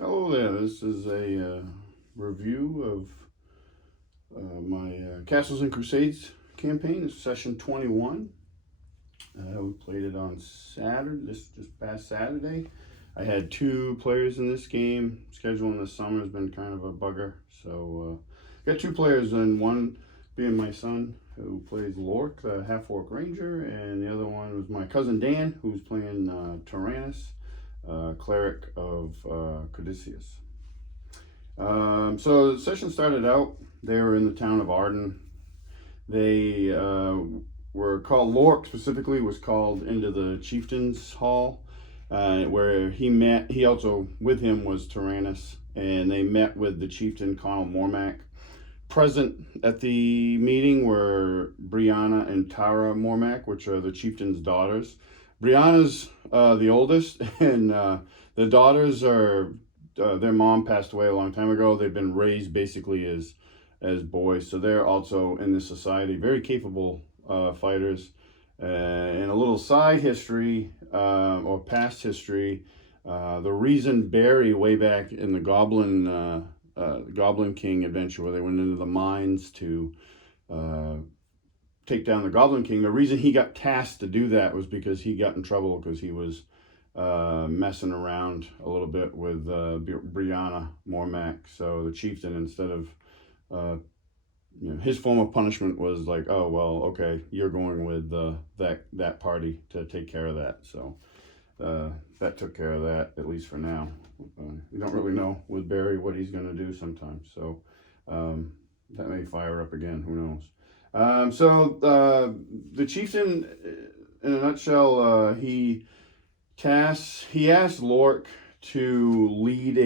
Hello there. This is a review of my Castles and Crusades campaign. It's session 21. We played it on Saturday, just past Saturday. I had two players in this game. Scheduling this summer has been kind of a bugger. So got two players, and one being my son who plays Lork, the half-orc ranger, and the other one was my cousin Dan, who's playing Taranis, cleric of Caduceus. So the session started out, they were in the town of Arden. They were called, Lork specifically was called into the chieftain's hall, where he met. He also, with him was Taranis, and they met with the chieftain Connell Mormac. Present at the meeting were Brianna and Tara Mormac, which are the chieftain's daughters. Brianna's the oldest, and the daughters are, their mom passed away a long time ago. They've been raised basically as boys, so they're also in this society, very capable fighters. And a little side history, or past history, the reason Barry, way back in the Goblin King adventure, where they went into the mines to take down the Goblin King, the reason he got tasked to do that was because he got in trouble because he was messing around a little bit with Brianna Mormac. So the chieftain, instead of his form of punishment was like, oh well, okay, you're going with that party to take care of that. So that took care of that, at least for now. You don't really know with Barry what he's going to do sometimes, so that may fire up again, who knows. So the chieftain, in a nutshell, he asked Lork to lead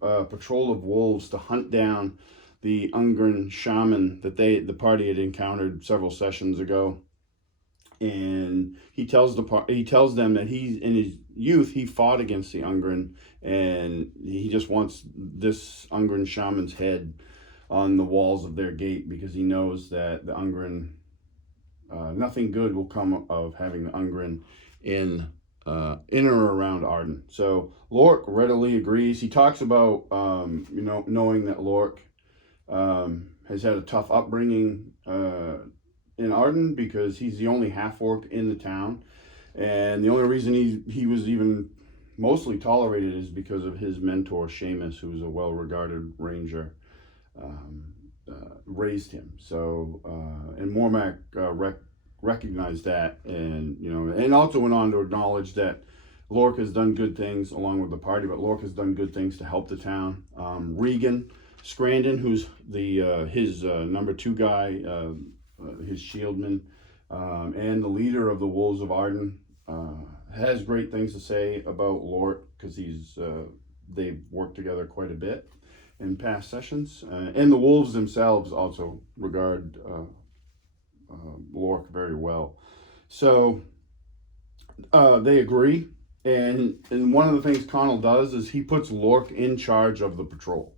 a patrol of wolves to hunt down the ungren shaman that the party had encountered several sessions ago. And he tells them that in his youth he fought against the ungren, and he just wants this ungren shaman's head on the walls of their gate, because he knows that the ungren, nothing good will come of having the ungren in or around Arden. So Lork readily agrees. He talks about knowing that Lork has had a tough upbringing in Arden, because he's the only half-orc in the town, and the only reason he was even mostly tolerated is because of his mentor Seamus, who's a well-regarded ranger, raised him. So and Mormac recognized that, and also went on to acknowledge that Lork has done good things along with the party, but Lork has done good things to help the town. Regan Scrandon, who's his number two guy, his shieldman, and the leader of the Wolves of Arden, has great things to say about Lork, because they've worked together quite a bit in past sessions, and the wolves themselves also regard Lork very well. So they agree, and one of the things Connell does is he puts Lork in charge of the patrol,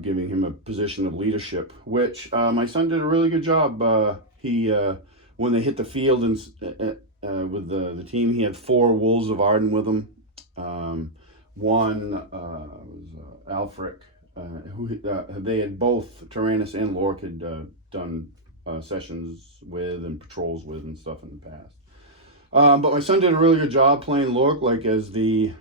giving him a position of leadership, which my son did a really good job. When they hit the field and with the team, he had 4 Wolves of Arden with him. One was Alfric, who they had both, Taranis and Lork, had done sessions with and patrols with and stuff in the past. But my son did a really good job playing Lork, like as the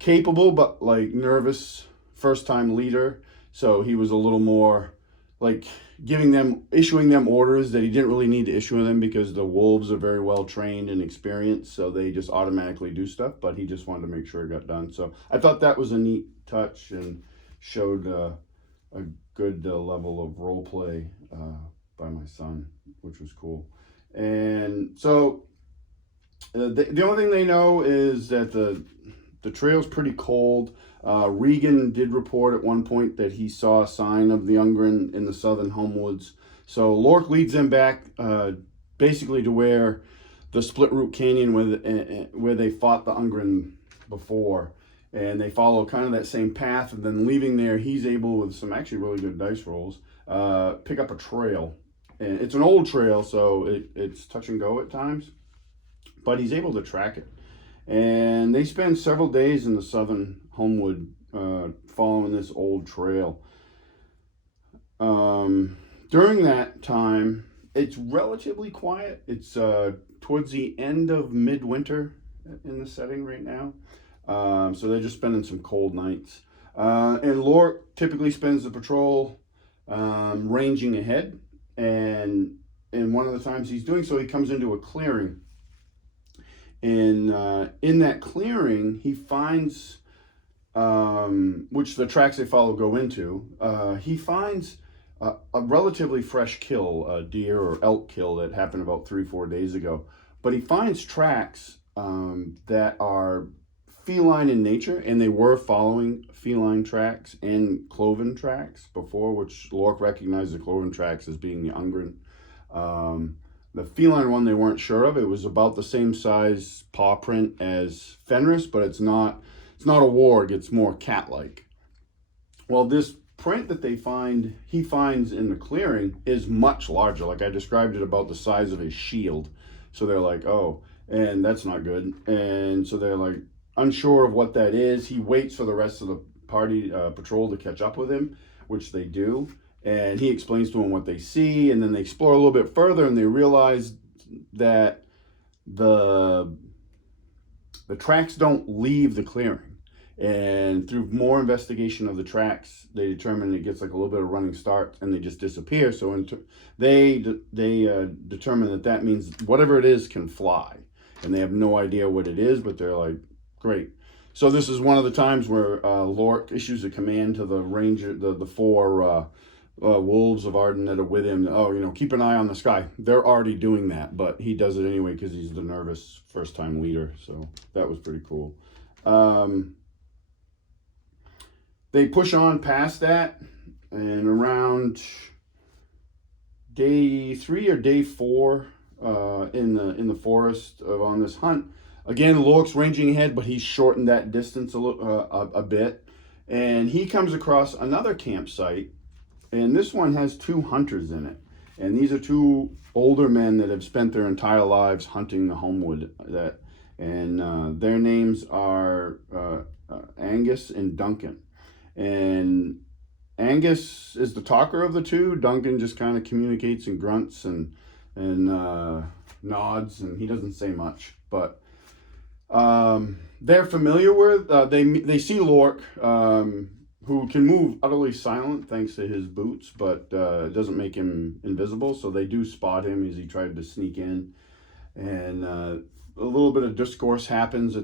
capable but like nervous first-time leader. So he was a little more like issuing them orders that he didn't really need to issue them, because the wolves are very well trained and experienced, so they just automatically do stuff, but he just wanted to make sure it got done. So I thought that was a neat touch and showed a good level of role play by my son, which was cool. And so the only thing they know is that the trail's pretty cold. Regan did report at one point that he saw a sign of the ungren in the southern Hulmwoods. So Lork leads them back basically to where the Split Root Canyon, where they fought the ungren before, and they follow kind of that same path. And then leaving there, he's able, with some actually really good dice rolls, pick up a trail. And it's an old trail, so it's touch and go at times, but he's able to track it. And they spend several days in the southern Hulmwood following this old trail. During that time, it's relatively quiet. It's towards the end of midwinter in the setting right now. So they're just spending some cold nights. And Lork typically spends the patrol ranging ahead. And one of the times he's doing so, he comes into a clearing. And in that clearing, he finds, which the tracks they follow go into, he finds a relatively fresh kill, a deer or elk kill that happened about 3-4 days ago. But he finds tracks that are feline in nature, and they were following feline tracks and cloven tracks before, which Lork recognized the cloven tracks as being the ungren. The feline one they weren't sure of. It was about the same size paw print as Fenris, but it's not a warg, it's more cat-like. Well, this print that he finds in the clearing is much larger. Like I described it, about the size of his shield. So they're like, oh, and that's not good. And so they're like unsure of what that is. He waits for the rest of the party patrol to catch up with him, which they do. And he explains to them what they see, and then they explore a little bit further, and they realize that the tracks don't leave the clearing. And through more investigation of the tracks, they determine it gets like a little bit of running start, and they just disappear. So they determine that means whatever it is can fly, and they have no idea what it is, but they're like, great. So this is one of the times where Lork issues a command to the ranger, the four Wolves of Arden that are with him. Oh, keep an eye on the sky. They're already doing that, but he does it anyway because he's the nervous first-time leader. So that was pretty cool. They push on past that, and around day 3 or day 4 in the forest on this hunt, again, Lork's ranging ahead, but he's shortened that distance a bit, and he comes across another campsite. And this one has 2 hunters in it. And these are 2 older men that have spent their entire lives hunting the Hulmwood. Their names are Angus and Duncan. And Angus is the talker of the 2. Duncan just kind of communicates and grunts and nods, and he doesn't say much. But they're familiar with, they see Lork, who can move utterly silent thanks to his boots, but it doesn't make him invisible. So they do spot him as he tried to sneak in, and a little bit of discourse happens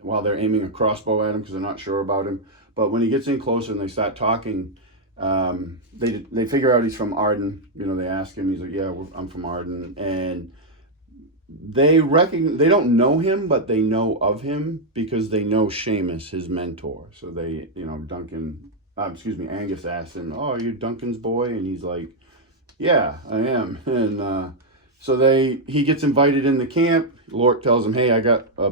while they're aiming a crossbow at him because they're not sure about him. But when he gets in closer and they start talking, they figure out he's from Arden. They ask him. He's like, "Yeah, I'm from Arden," and they don't know him, but they know of him because they know Seamus, his mentor. So they, Angus asks him, "Oh, are you Duncan's boy?" And he's like, "Yeah, I am." And so he gets invited in the camp. Lork tells him, "Hey, I got a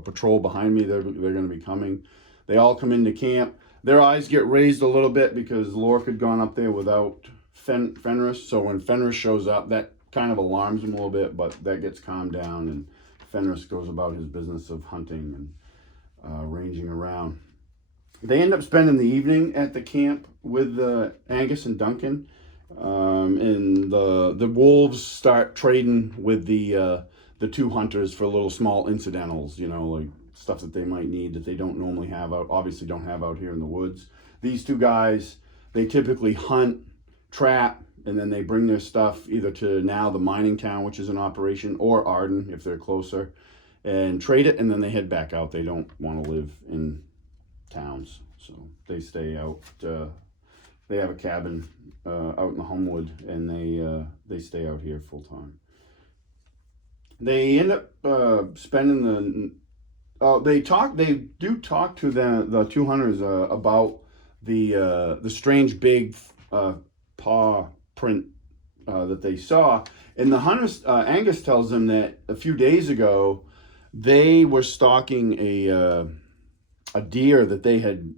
patrol behind me. They're going to be coming." They all come into camp. Their eyes get raised a little bit because Lork had gone up there without Fenris. So when Fenris shows up, that kind of alarms him a little bit, but that gets calmed down, and Fenris goes about his business of hunting and ranging around. They end up spending the evening at the camp with Angus and Duncan, and the wolves start trading with the 2 hunters for little small incidentals, like stuff that they might need that they don't normally have obviously don't have out here in the woods. These 2 guys, they typically hunt, trap, and then they bring their stuff either to now the mining town, which is in operation, or Arden if they're closer, and trade it, and then they head back out. They don't want to live in towns, so they stay out. They have a cabin out in the Hulmwood, and they stay out here full time. They end up spending they do talk to the 2 hunters about the strange big paw print that they saw. And the hunters, Angus tells them that a few days ago they were stalking a deer that they had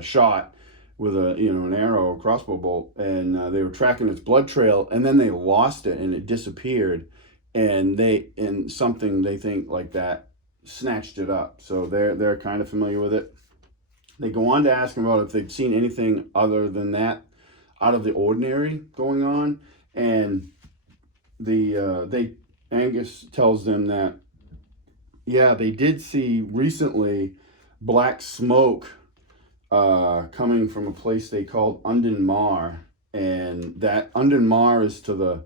shot with an arrow, a crossbow bolt, and they were tracking its blood trail, and then they lost it and it disappeared. and something they think like that snatched it up. So they're kind of familiar with it. They go on to ask him about if they'd seen anything other than that out of the ordinary going on, and Angus tells them that, yeah, they did see recently black smoke coming from a place they called Undin Mar, and that Undin Mar is to the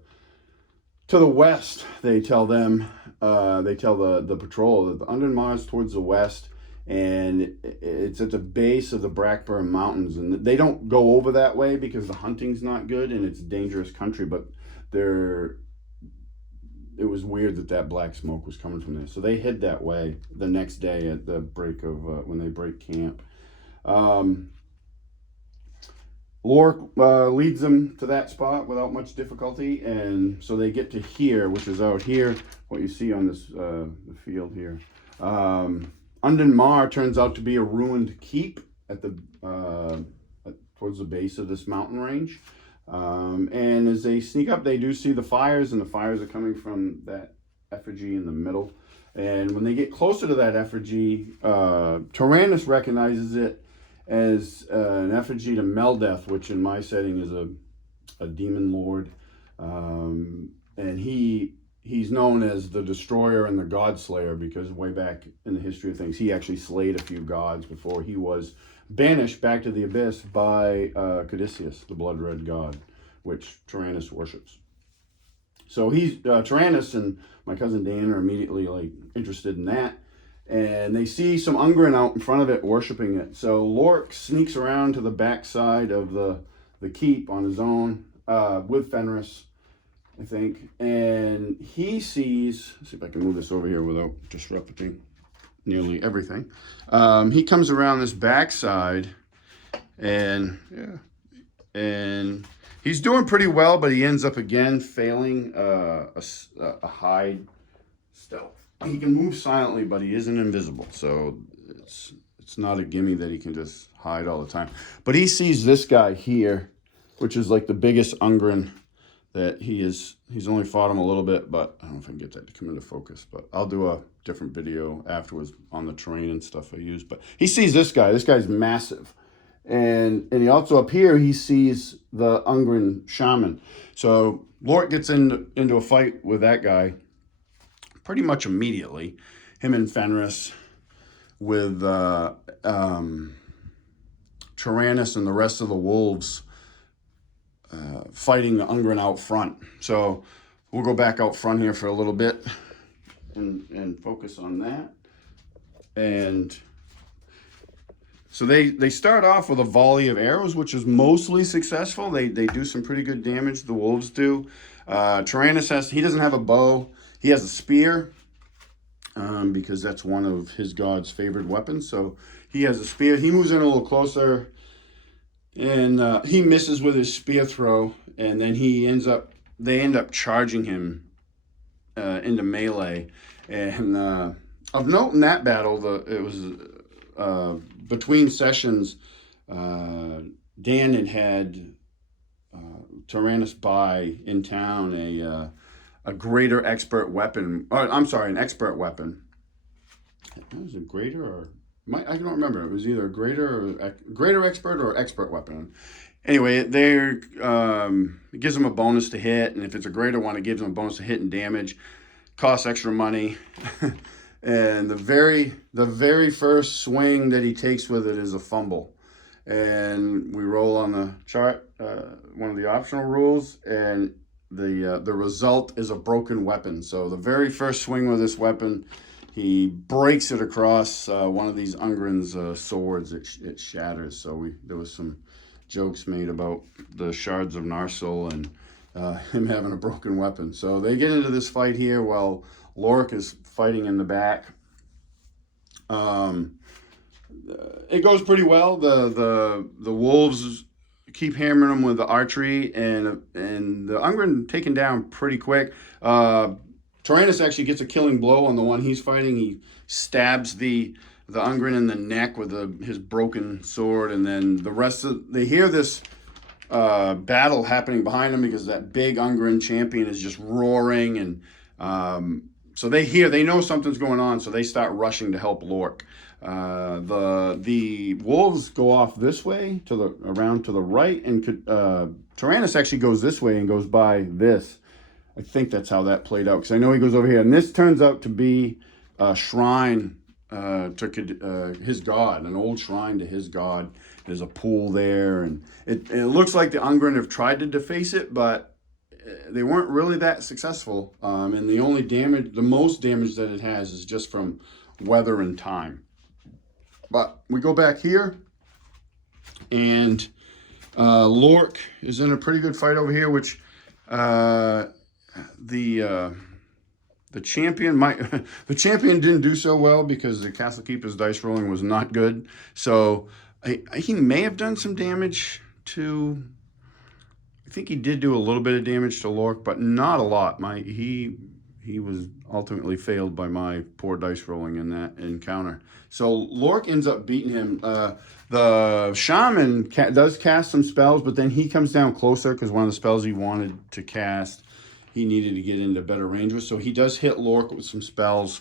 west. They tell them, they tell the patrol that the Undin Mar is towards the west, and it's at the base of the Blackburn Mountains, and they don't go over that way because the hunting's not good and it's dangerous country, but it was weird that black smoke was coming from there. So they head that way the next day at the break of, when they break camp. Lork leads them to that spot without much difficulty, and so they get to here, which is out here, what you see on this the field here. Undin Mar turns out to be a ruined keep at the towards the base of this mountain range. And as they sneak up, they do see the fires, and the fires are coming from that effigy in the middle. And when they get closer to that effigy, Taranis recognizes it as an effigy to Meldeth, which in my setting is a demon lord. And he's known as the Destroyer and the God Slayer because way back in the history of things, he actually slayed a few gods before he was banished back to the abyss by Caduceus, the blood red god, which Taranis worships. So Taranis and my cousin Dan are immediately interested in that, and they see some ungren out in front of it worshiping it. So Lork sneaks around to the backside of the keep on his own with Fenris, I think, and he sees. Let's see if I can move this over here without disrupting nearly everything. He comes around this backside, and he's doing pretty well, but he ends up again failing a hide stealth. He can move silently, but he isn't invisible, so it's not a gimme that he can just hide all the time. But he sees this guy here, which is like the biggest ungren that he's only fought him a little bit, but I don't know if I can get that to come into focus, but I'll do a different video afterwards on the terrain and stuff I use. But he sees this guy. This guy's massive. And he also, up here, he sees the ungren shaman. So Lork gets into a fight with that guy pretty much immediately. Him and Fenris with Taranis and the rest of the wolves fighting the ungren out front. So we'll go back out front here for a little bit and focus on that. And so they start off with a volley of arrows, which is mostly successful. They do some pretty good damage, the wolves do. Taranis he doesn't have a bow. He has a spear because that's one of his god's favorite weapons. So he has a spear. He moves in a little closer, and he misses with his spear throw, and then they end up charging him into melee. And of note in that battle, it was between sessions, Dan had Taranis buy in town a greater expert weapon. An expert weapon. Was it greater or? I don't remember. It was either greater expert or expert weapon. Anyway, it gives them a bonus to hit, and if it's a greater one, it gives them a bonus to hit and damage. Costs extra money. And the very first swing that he takes with it is a fumble. And we roll on the chart, one of the optional rules, and the result is a broken weapon. So the very first swing with this weapon, he breaks it across one of these ungren's swords. It shatters. So there was some jokes made about the shards of Narsil and him having a broken weapon. So they get into this fight here while Lork is fighting in the back. It goes pretty well. The wolves keep hammering them with the archery, and the ungren taken down pretty quick. Taranis actually gets a killing blow on the one he's fighting. He stabs the ungren in the neck with his broken sword, and then they hear this battle happening behind them because that big ungren champion is just roaring, and So they know something's going on, so they start rushing to help Lork. The wolves go off this way around to the right, and Taranis actually goes this way and goes by this. I think that's how that played out, because I know he goes over here, and this turns out to be a shrine to his god, an old shrine to his god. There's a pool there, and it looks like the ungren have tried to deface it, but they weren't really that successful. And the most damage that it has is just from weather and time. But we go back here, and Lork is in a pretty good fight over here, which the champion the champion didn't do so well because the Castle Keeper's dice rolling was not good. So he may have done some damage to. I think he did do a little bit of damage to Lork, but not a lot. He was ultimately failed by my poor dice rolling in that encounter. So Lork ends up beating him. The shaman does cast some spells, but then he comes down closer because one of the spells he wanted to cast, he needed to get into better range with. So he does hit Lork with some spells.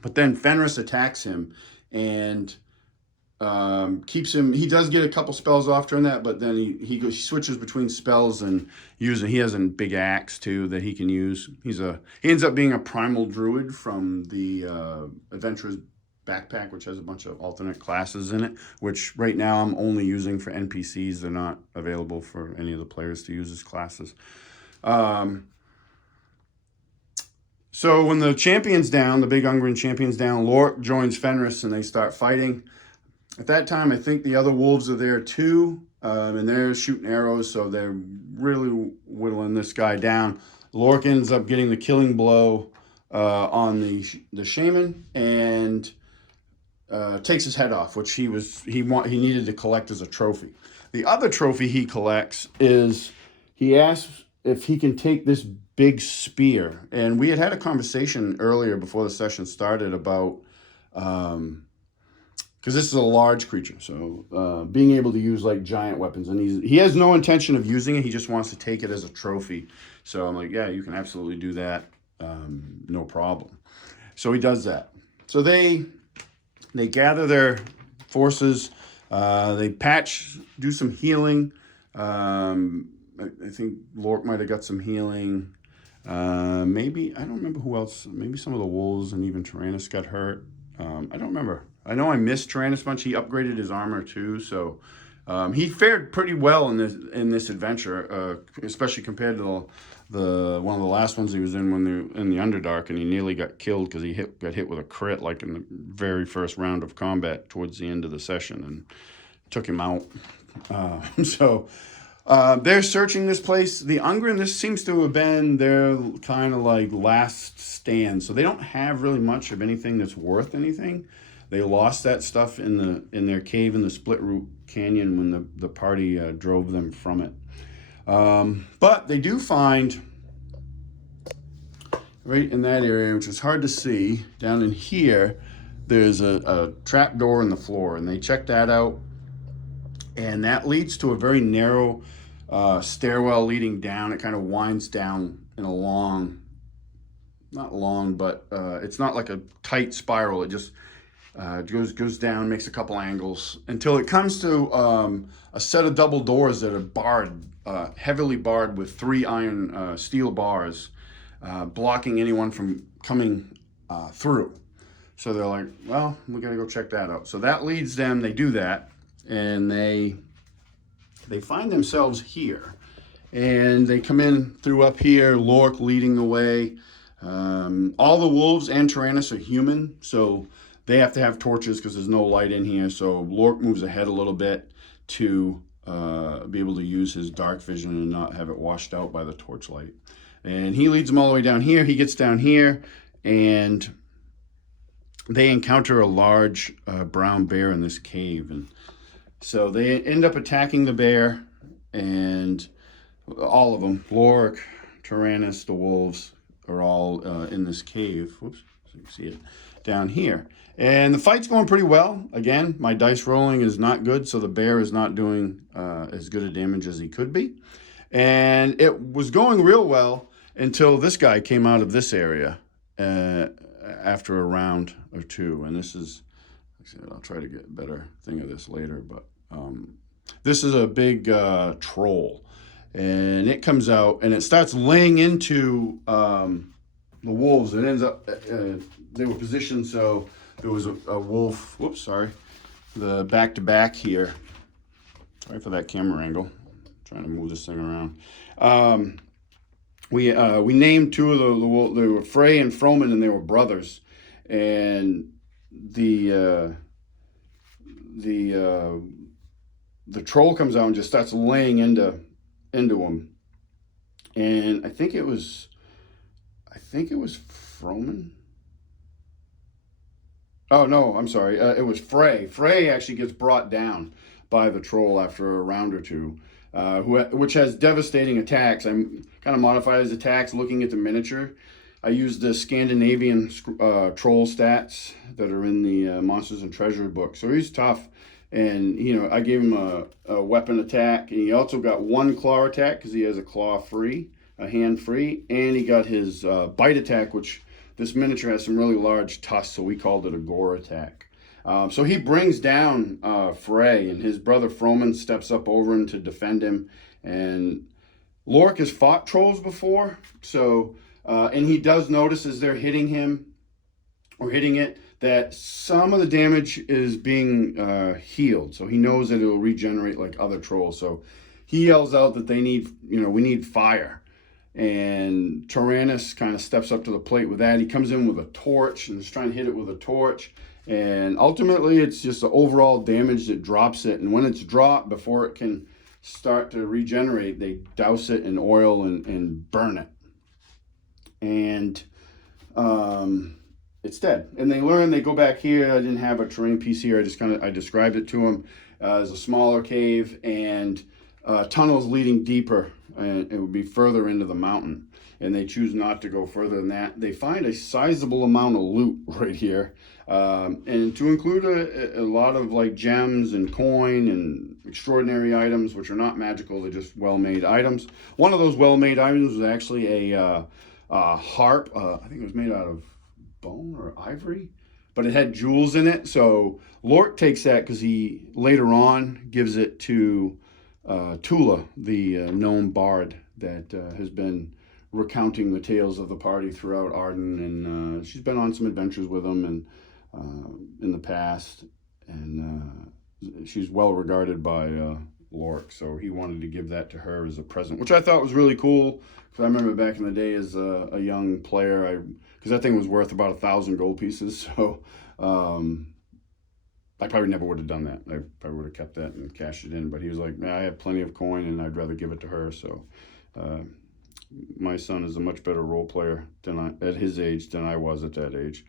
But then Fenris attacks him and keeps him. He does get a couple spells off during that, but then he switches between spells and he has a big axe too that he can use. He ends up being a primal druid from the Adventurer's Backpack, which has a bunch of alternate classes in it, which right now I'm only using for NPCs. They're not available for any of the players to use as classes. So when the champion's down, the big ungren champion's down, Lork joins Fenris and they start fighting. At that time, I think the other wolves are there too, and they're shooting arrows, so they're really whittling this guy down. Lork ends up getting the killing blow on the shaman and takes his head off, which he needed to collect as a trophy. The other trophy he collects is he asks if he can take this big spear, and we had a conversation earlier before the session started about. Because this is a large creature, so being able to use like giant weapons, and he has no intention of using it. He just wants to take it as a trophy. So I'm like, yeah, you can absolutely do that, no problem. So he does that. So they gather their forces. They do some healing. I think Lork might have got some healing. Maybe I don't remember who else. Maybe some of the wolves and even Taranis got hurt. I don't remember. I know I missed Taranis a bunch. He upgraded his armor too, so he fared pretty well in this adventure, especially compared to one of the last ones he was in when they were in the Underdark, and he nearly got killed because he got hit with a crit like in the very first round of combat towards the end of the session and took him out. So they're searching this place. The ungren, this seems to have been their kind of like last stand, so they don't have really much of anything that's worth anything. They lost that stuff in their cave in the Split Root Canyon when the party drove them from it. But they do find, right in that area, which is hard to see, down in here, there's a trap door in the floor, and they check that out, and that leads to a very narrow stairwell leading down. It kind of winds down in a not long, but it's not like a tight spiral. It just goes down, makes a couple angles until it comes to a set of double doors that are barred, heavily barred with 3 iron steel bars, blocking anyone from coming through. So they're like, well, we gotta go check that out. So that leads them, they do that, and they find themselves here. And they come in through up here, Lork leading the way. All the wolves and Taranis are human, so they have to have torches because there's no light in here. So Lork moves ahead a little bit to be able to use his dark vision and not have it washed out by the torchlight. And he leads them all the way down here. He gets down here, and they encounter a large brown bear in this cave. And so they end up attacking the bear, and all of them, Lork, Taranis, the wolves, are all in this cave. Whoops, so you can see it down here. And the fight's going pretty well. Again, my dice rolling is not good, so the bear is not doing as good a damage as he could be. And it was going real well until this guy came out of this area after a round or two. And this is, I'll try to get a better thing of this later, but this is a big troll. And it comes out and it starts laying into the wolves. It ends up, they were positioned so there was a wolf, whoops, sorry, the back-to-back here. Sorry for that camera angle. I'm trying to move this thing around. We named two of the wolves. They were Frey and Froman, and they were brothers. And the troll comes out and just starts laying into them. And I think it was Froman. Oh no, I'm sorry. It was Frey. Frey actually gets brought down by the troll after a round or two, which has devastating attacks. I'm kind of modified his attacks looking at the miniature. I used the Scandinavian troll stats that are in the Monsters and Treasure book. So he's tough. And, I gave him a weapon attack. And he also got one claw attack because he has a claw free, a hand free. And he got his bite attack, which this miniature has some really large tusks, so we called it a gore attack. So he brings down Frey, and his brother Froman steps up over him to defend him. And Lork has fought trolls before, so and he does notice as they're hitting him or hitting it that some of the damage is being healed. So he knows that it'll regenerate like other trolls. So he yells out that they need, we need fire. And Taranis kind of steps up to the plate with that. He comes in with a torch and is trying to hit it with a torch. And ultimately, it's just the overall damage that drops it. And when it's dropped, before it can start to regenerate, they douse it in oil and burn it. And it's dead. And they go back here. I didn't have a terrain piece here. I described it to them as a smaller cave and tunnels leading deeper. And it would be further into the mountain. And they choose not to go further than that. They find a sizable amount of loot right here. And to include a lot of like gems and coin and extraordinary items, which are not magical, they're just well-made items. One of those well-made items was actually a harp. I think it was made out of bone or ivory, but it had jewels in it. So Lork takes that because he later on gives it to Tula, the gnome bard that has been recounting the tales of the party throughout Arden, and she's been on some adventures with him and in the past, and she's well regarded by Lork, so he wanted to give that to her as a present, which I thought was really cool, because I remember back in the day as a young player, because that thing was worth about 1,000 gold pieces, so I probably never would have done that. I probably would have kept that and cashed it in, but he was like, nah, I have plenty of coin and I'd rather give it to her. So my son is a much better role player at his age than I was at that age.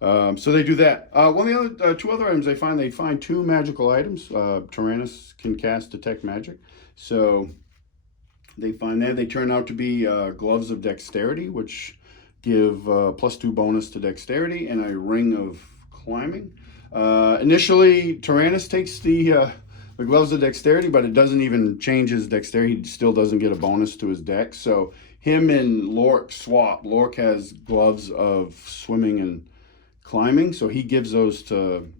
So they do that. One of the other two other items they find two magical items. Taranis can cast Detect Magic. So they find that. They turn out to be gloves of dexterity, which give +2 bonus to dexterity, and a ring of climbing. Initially, Taranis takes the gloves of dexterity, but it doesn't even change his dexterity. He still doesn't get a bonus to his dex. So him and Lork swap. Lork has gloves of swimming and climbing, so he gives those to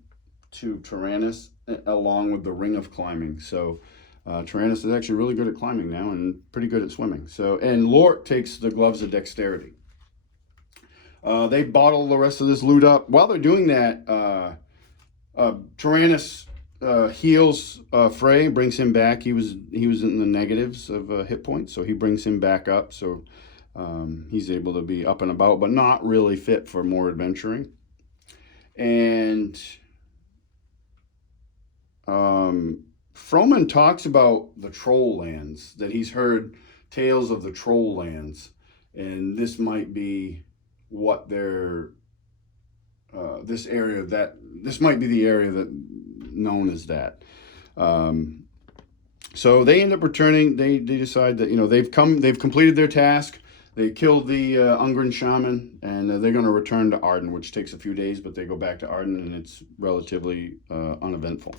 Taranis along with the ring of climbing. So Taranis is actually really good at climbing now and pretty good at swimming. So, and Lork takes the gloves of dexterity. They bottle the rest of this loot up. While they're doing that, Taranis heals Frey, brings him back. He was in the negatives of hit points, so he brings him back up. So he's able to be up and about, but not really fit for more adventuring. And Froman talks about the troll lands, that he's heard tales of the troll lands, and this might be what they're this might be the area that known as that. So they end up returning. They decide that they've completed their task. They killed the ungren shaman, and they're going to return to Arden, which takes a few days, but they go back to Arden, and it's relatively uneventful.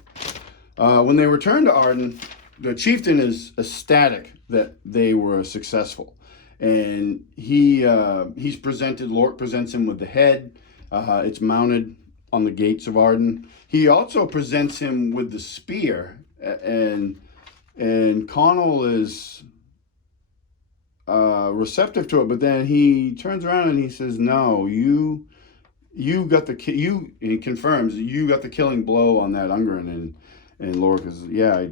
When they return to Arden, the chieftain is ecstatic that they were successful. And he's presented. Lork presents him with the head. It's mounted on the gates of Arden. He also presents him with the spear, and Connell is receptive to it, but then he turns around and he says, "No, you got the he confirms you got the killing blow on that ungren." And Lork is, "Yeah, I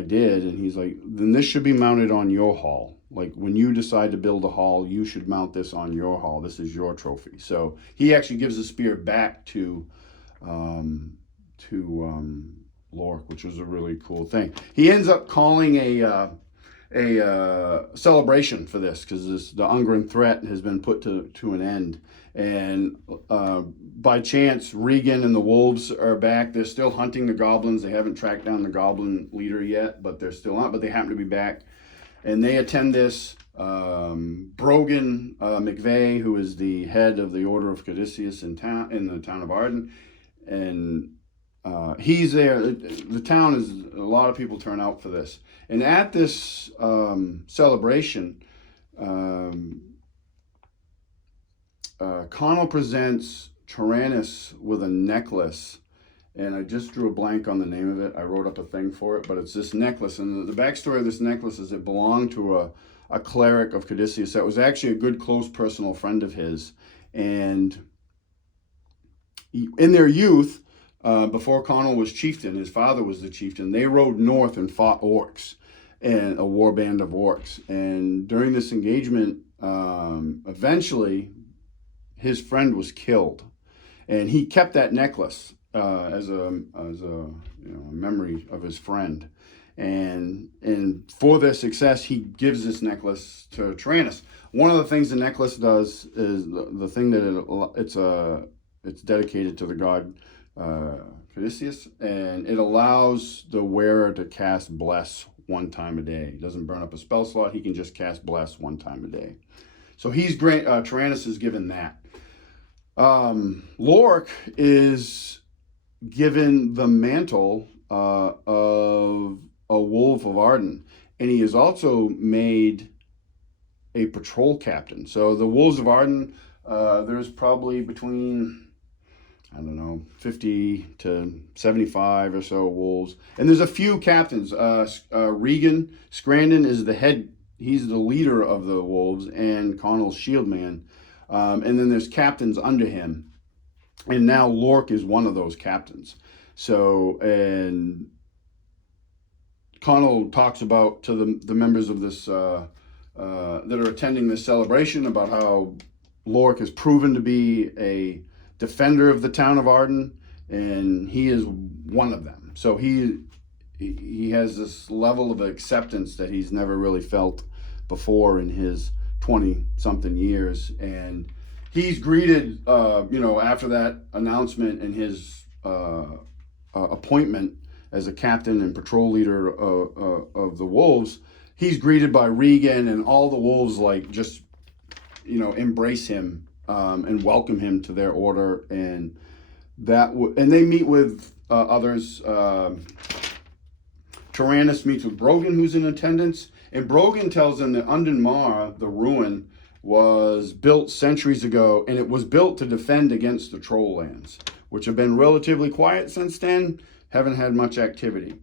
did." And he's like, "Then this should be mounted on your hall. Like, when you decide to build a hall, you should mount this on your hall. This is your trophy." So he actually gives the spear back to Lork, which was a really cool thing. He ends up calling a celebration for this, because the ungren threat has been put to an end. And by chance, Regan and the wolves are back. They're still hunting the goblins. They haven't tracked down the goblin leader yet, but they're still on. But they happen to be back, and they attend this. Brogan McVeigh, who is the head of the Order of Caduceus in the town of Arden, and he's there. The town is, a lot of people turn out for this. And at this celebration, Connell presents Taranis with a necklace, and I just drew a blank on the name of it. I wrote up a thing for it, but it's this necklace. And the backstory of this necklace is it belonged to a cleric of Caduceus that was actually a good, close personal friend of his. And in their youth, before Connell was chieftain, his father was the chieftain, they rode north and fought orcs, and a war band of orcs. And during this engagement, eventually his friend was killed, and he kept that necklace as a memory of his friend. And for their success, he gives this necklace to Taranis. One of the things the necklace does is the thing that it's dedicated to the god Caduceus, and it allows the wearer to cast Bless one time a day. It doesn't burn up a spell slot. He can just cast Bless one time a day. So Taranis is given that. Lork is given the mantle of a Wolf of Arden, and he is also made a patrol captain. So the Wolves of Arden, there's probably between, I don't know, 50 to 75 or so wolves. And there's a few captains. Regan Scrandon is the head. He's the leader of the wolves and Connell's shield man. And then there's captains under him. And now Lork is one of those captains. So, and Connell talks about to the members of this that are attending this celebration about how Lork has proven to be a defender of the town of Arden, and he is one of them. So he has this level of acceptance that he's never really felt before in his 20-something years. And he's greeted, after that announcement and his appointment as a captain and patrol leader of the wolves, he's greeted by Regan, and all the wolves embrace him and welcome him to their order. And and they meet with others. Taranis meets with Brogan, who's in attendance, and Brogan tells them that Undin Mar, the ruin, was built centuries ago, and it was built to defend against the troll lands, which have been relatively quiet since then, haven't had much activity.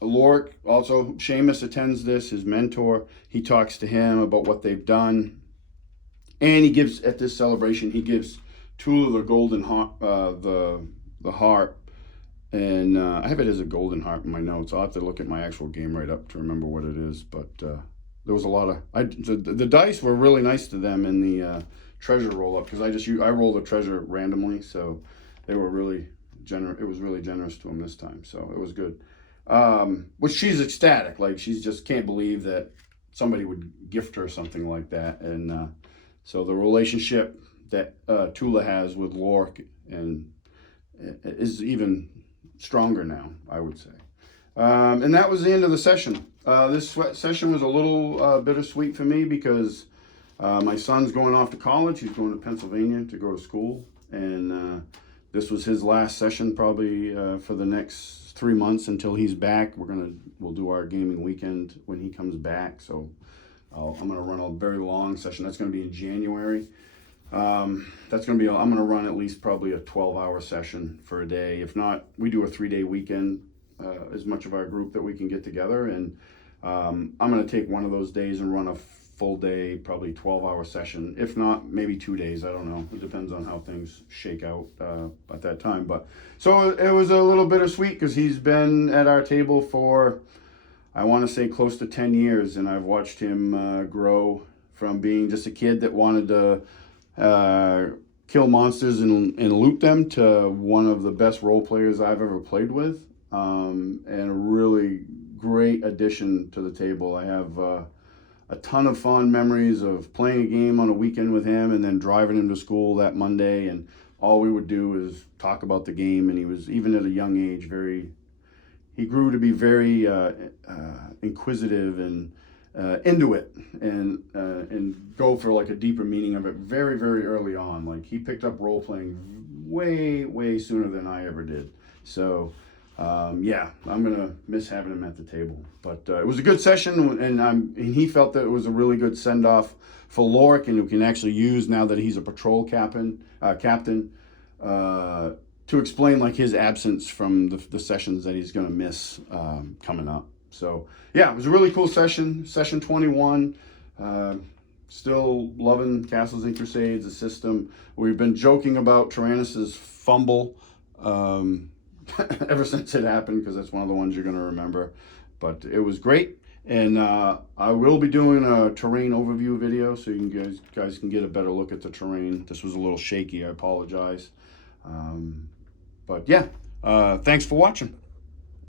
Lork, also, Seamus attends this, his mentor. He talks to him about what they've done. And he gives, at this celebration, he gives Tula the golden harp, the harp. And I have it as a golden harp in my notes. I'll have to look at my actual game write-up to remember what it is. But there was a lot of... The dice were really nice to them in the treasure roll-up, because I rolled a treasure randomly, so they were really generous. It was really generous to them this time, so it was good. Which she's ecstatic, like she just can't believe that somebody would gift her something like that. And so the relationship that Tula has with Lork and is even stronger now, I would say. And that was the end of the session. This session was a little bittersweet for me, because my son's going off to college. He's going to Pennsylvania to go to school, and this was his last session probably for the next 3 months until he's back. We'll do our gaming weekend when he comes back. So I'm gonna run a very long session. That's gonna be in January. That's gonna be. I'm gonna run at least probably a 12-hour session for a day. If not, we do a 3-day weekend. As much of our group that we can get together, and I'm gonna take one of those days and run a full day, probably 12-hour session. If not, maybe 2 days. I don't know. It depends on how things shake out at that time. But so it was a little bittersweet because he's been at our table for, I want to say, close to 10 years, and I've watched him grow from being just a kid that wanted to kill monsters and loot them to one of the best role players I've ever played with, and a really great addition to the table. I have a ton of fond memories of playing a game on a weekend with him and then driving him to school that Monday, and all we would do is talk about the game. And he was, even at a young age, he grew to be very inquisitive and into it, and go for like a deeper meaning of it very, very early on. Like, he picked up role playing way sooner than I ever did. So yeah, I'm gonna miss having him at the table. But it was a good session, and he felt that it was a really good send off for Lork, and we can actually use, now that he's a patrol captain, to explain like his absence from the sessions that he's gonna miss coming up. So yeah, it was a really cool session. Session 21. Still loving Castles and Crusades, the system. We've been joking about Taranis' fumble ever since it happened, because that's one of the ones you're going to remember. But it was great, and I will be doing a terrain overview video so you guys can get a better look at the terrain. This was a little shaky, I apologize. But yeah, thanks for watching.